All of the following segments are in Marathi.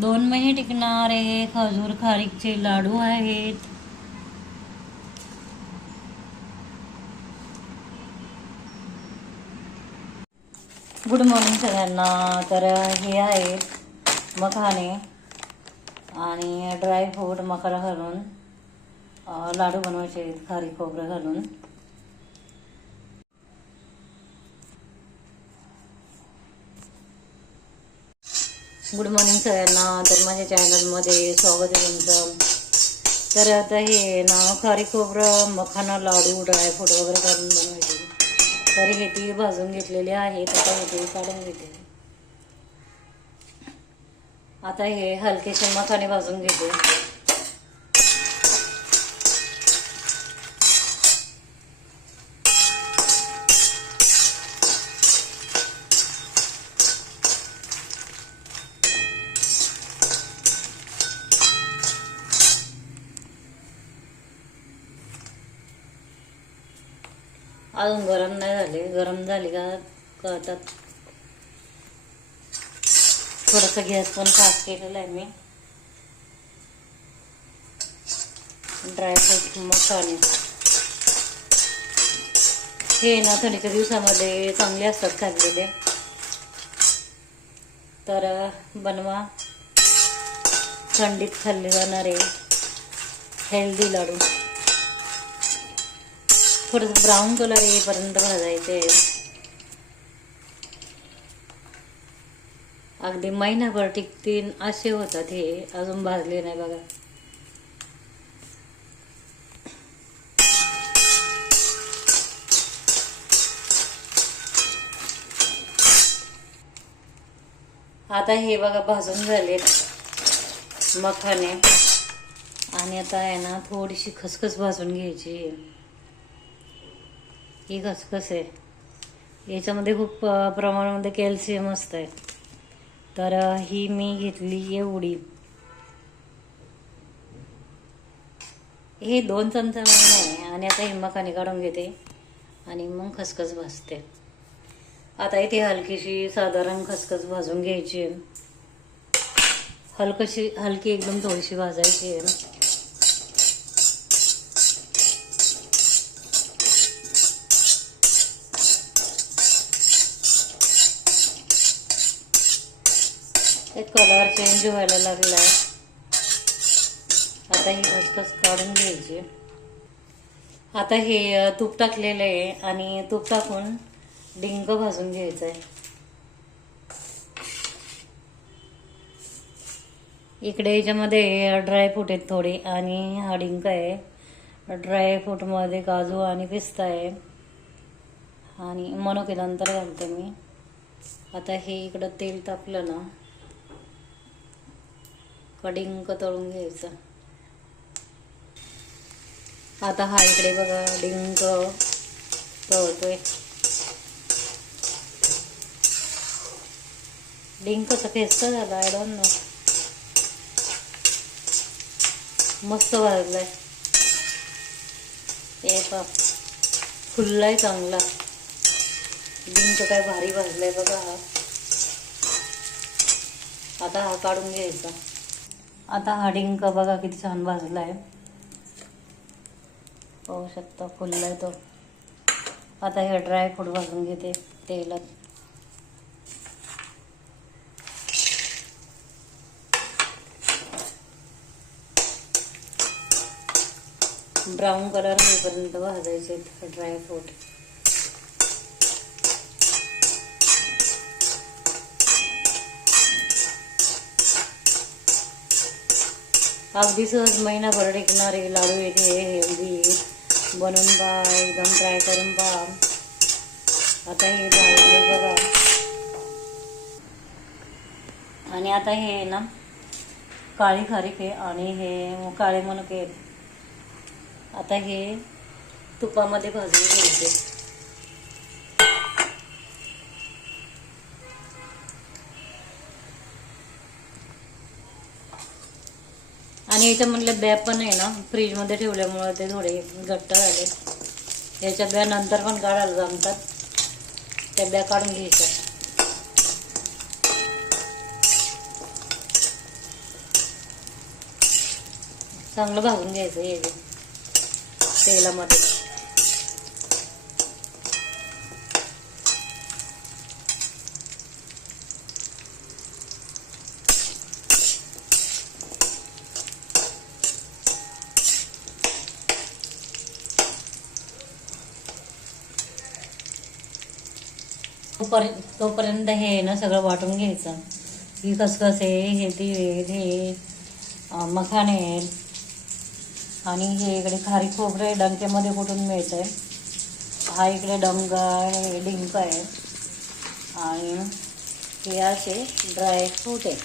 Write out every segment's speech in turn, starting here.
2 महिने टिकणारे खजूर खारीकचे लाडू आहेत. गुड मॉर्निंग सगळ्यांना. तर हे आहेत मखाने आणि ड्रायफ्रूट मखाना घालून लाडू बनवायचे आहेत खारीक खोबरं घालून. गुड मॉर्निंग सगळ्यांना. तर माझ्या चॅनलमध्ये स्वागत आहे तुमचं. तर आता हे ना खारीक खोबरं मखाना लाडू ड्रायफ्रूट वगैरे घालून बनवायचे. तर हे ती भाजून घेतलेले आहेत. आता हे ती काढून घेते. आता हे हलकेसे मखाने भाजून घेते. अजून गरम नाही झाले. गरम झाली का कळतात. थोडासा गॅस पण फास्ट केलेला आहे मी. ड्रायफ्रूट मखाने हे ना थंडीच्या दिवसामध्ये चांगले असतात खाल्लेले. तर बनवा थंडीत खाल्ले जाणारे हेल्दी लाडू. थोडंसं ब्राऊन कलर येईपर्यंत भाजायचे. अगदी महिनाभर टिकतील असे होतात हे. अजून भाजले नाही बघा. आता हे बघा भाजून झालेत मखाने. आणि आता आहे ना थोडीशी खसखस भाजून घ्यायची. ही खसखस आहे, याच्यामध्ये खूप प्रमाणामध्ये कॅल्शियम असतं. तर ही मी घेतली एवढी. हे 2 चमचा नाही. आणि आता ही मखाने काढून घेते आणि मग खसखस भाजते. आता इथे हलकीशी साधारण खसखस भाजून घ्यायची. हलकी एकदम थोडीशी भाजायची. कलर चेंज व्हायला लागला. आता ही खसखस काढून घ्यायची. आता हे तूप टाकलेलं आहे आणि तूप टाकून डिंक भाजून घ्यायचं आहे. इकडे याच्यामध्ये ड्रायफ्रूट आहेत थोडे आणि हा डिंक आहे. ड्रायफ्रूट मध्ये काजू आणि पिस्ता आहे आणि मनुके नंतर घालते मी. आता हे इकडं तेल तापलं ना डिंक तळून घ्यायचं. आता हा इकडे बघा डिंक तळतोय. डिंक कसा फेसता झाला आय डोंट नो. मस्त भाजलाय. हे पा फुललाय चांगला. डिंक काय भारी भाजलाय बघा हा. आता हा काढून घ्यायचा. आता हा डिंक बघा किती छान भाजलाय. पाहू शकता फुललाय तो. आता हे ड्रायफ्रूट भाजून घेते तेलात. ब्राऊन कलर होईपर्यंत भाजायचे ड्रायफ्रूट. अगदी सहज महिनाभर टिकणारे लाडू येते हेल्दी. बनवून पहा, एकदम ट्राय करून पहा. आता हे भाजले बघा. आणि आता हे ना काळी खारीक आहे आणि हे काळे मनुके आहेत. आता हे तुपामध्ये भाजून घ्यायचे. आणि याच्यामधले ब्या पण आहे ना फ्रीजमध्ये ठेवल्यामुळे ते थोडे घट्ट झाले. याच्या ब्या नंतर पण काढायला जमतात. त्या ब्या काढून घ्यायच्या. चांगलं भाजून घ्यायचं हे तेलामध्ये. तोपर्यंत हे ना सगळं वाटून घ्यायचं. ही खसखस आहे, हे तीळ, हे मखाणे आहेत, आणि हे इकडे खारी खोबरे डंक्यामध्ये कुठून मिळतंय. हा इकडे डंगा आहे, डिंक आहे, आणि हे असे ड्रायफ्रूट आहे.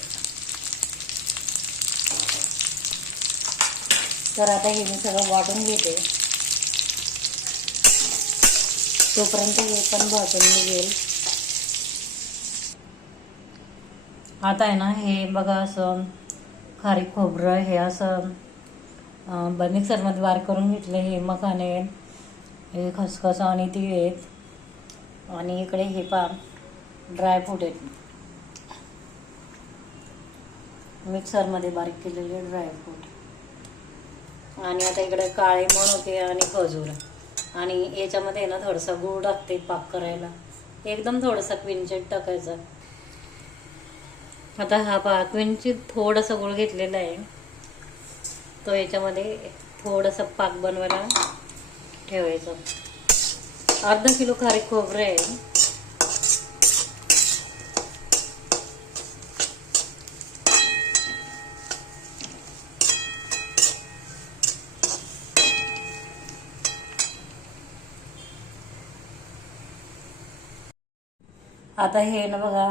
तर आता हे मी सगळं वाटून घेते. तोपर्यंत हे पण भाजून निघेल. आता आहे ना हे बघा, असं खारीक खोबरं हे असं मिक्सरमध्ये बारीक करून घेतलं. हे मखाने, हे खसखस आणि तीळ आहेत, आणि इकडे हे ड्रायफ्रूट आहेत, मिक्सरमध्ये बारीक केलेले ड्रायफ्रूट. आणि आता इकडे काळे मनुके आणि खजूर, आणि याच्यामध्ये ना थोडासा गूळ टाकते पाक करायला. एकदम थोडासा क्विंचित टाकायचा. आता हा क्विंचित थोडासा गूळ घेतलेला आहे, तो याच्यामध्ये थोडासा पाक बनवायला ठेवायचा. अर्धा किलो खारीक खोबरं आहे. आता हे ना बघा,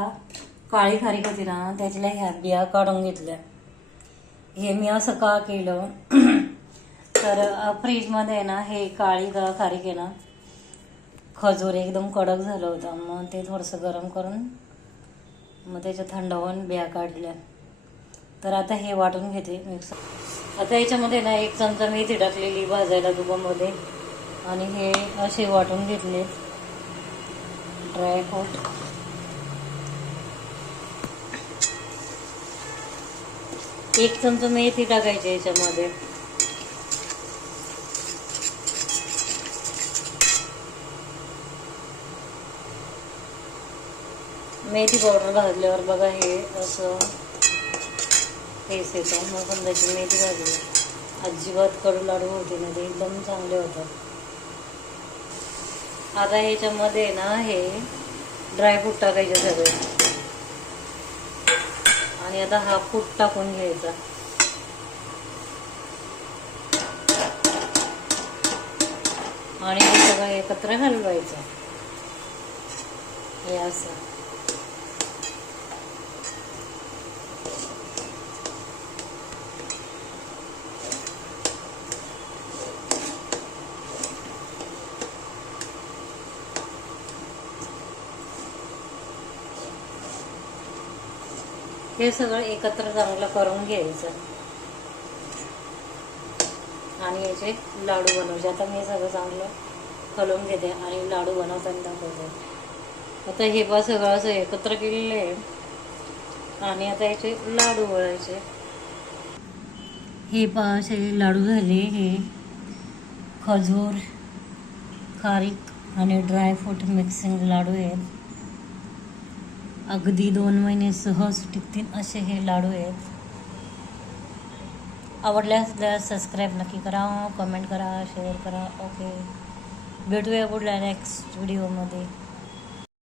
काळी खारीक होती ना, त्यातल्या ह्या बिया काढून घेतल्या. हे मी असं का केलं तर फ्रीजमध्ये ना हे काळी खारीक आहे ना, खजूर एकदम कडक झालं होतं, मग ते थोडंसं गरम करून मग त्याच्या थंड होऊन बिया काढल्या. तर आता हे वाटून घेते मिक्सर. आता याच्यामध्ये ना 1 चमचा मेथी टाकलेली भाजायला तुपामध्ये, आणि हे असे वाटून घेतले ड्रायफ्रूट. एक चमचा मेथी टाकायची याच्यामध्ये. मेथी पावडर भाजल्यावर बघा हे असं टेस्ट येतं. मग पण त्याची मेथी भाजली अजिबात कडू लाडू होते ना, ते एकदम चांगले होतात. आता ह्याच्यामध्ये ना हे ड्रायफ्रूट टाकायचे सगळे, आणि आता हा फूट टाकून घ्यायचा. आणि हे सगळं एकत्र हलवायचं हे असं. हे सगळं एकत्र चांगलं करून घ्यायचं, आणि याचे लाडू बनवायचे. आता मी सगळं चांगलं हलवून घेते आणि लाडू बनवताना दाखवते. आता हे सगळं असं एकत्र केलेलं आहे, आणि आता याचे लाडू वळायचे. हे असे लाडू झाले. हे खजूर, खारीक आणि ड्रायफ्रूट मिक्सिंग लाडू आहेत. अगदी 2 महिने सहज टिकतील असे हे लाडू आहेत. आवडल्यास सबस्क्राईब नक्की करा, कमेंट करा, शेअर करा. ओके, भेटूया पुढल्या नेक्स्ट व्हिडिओमध्ये.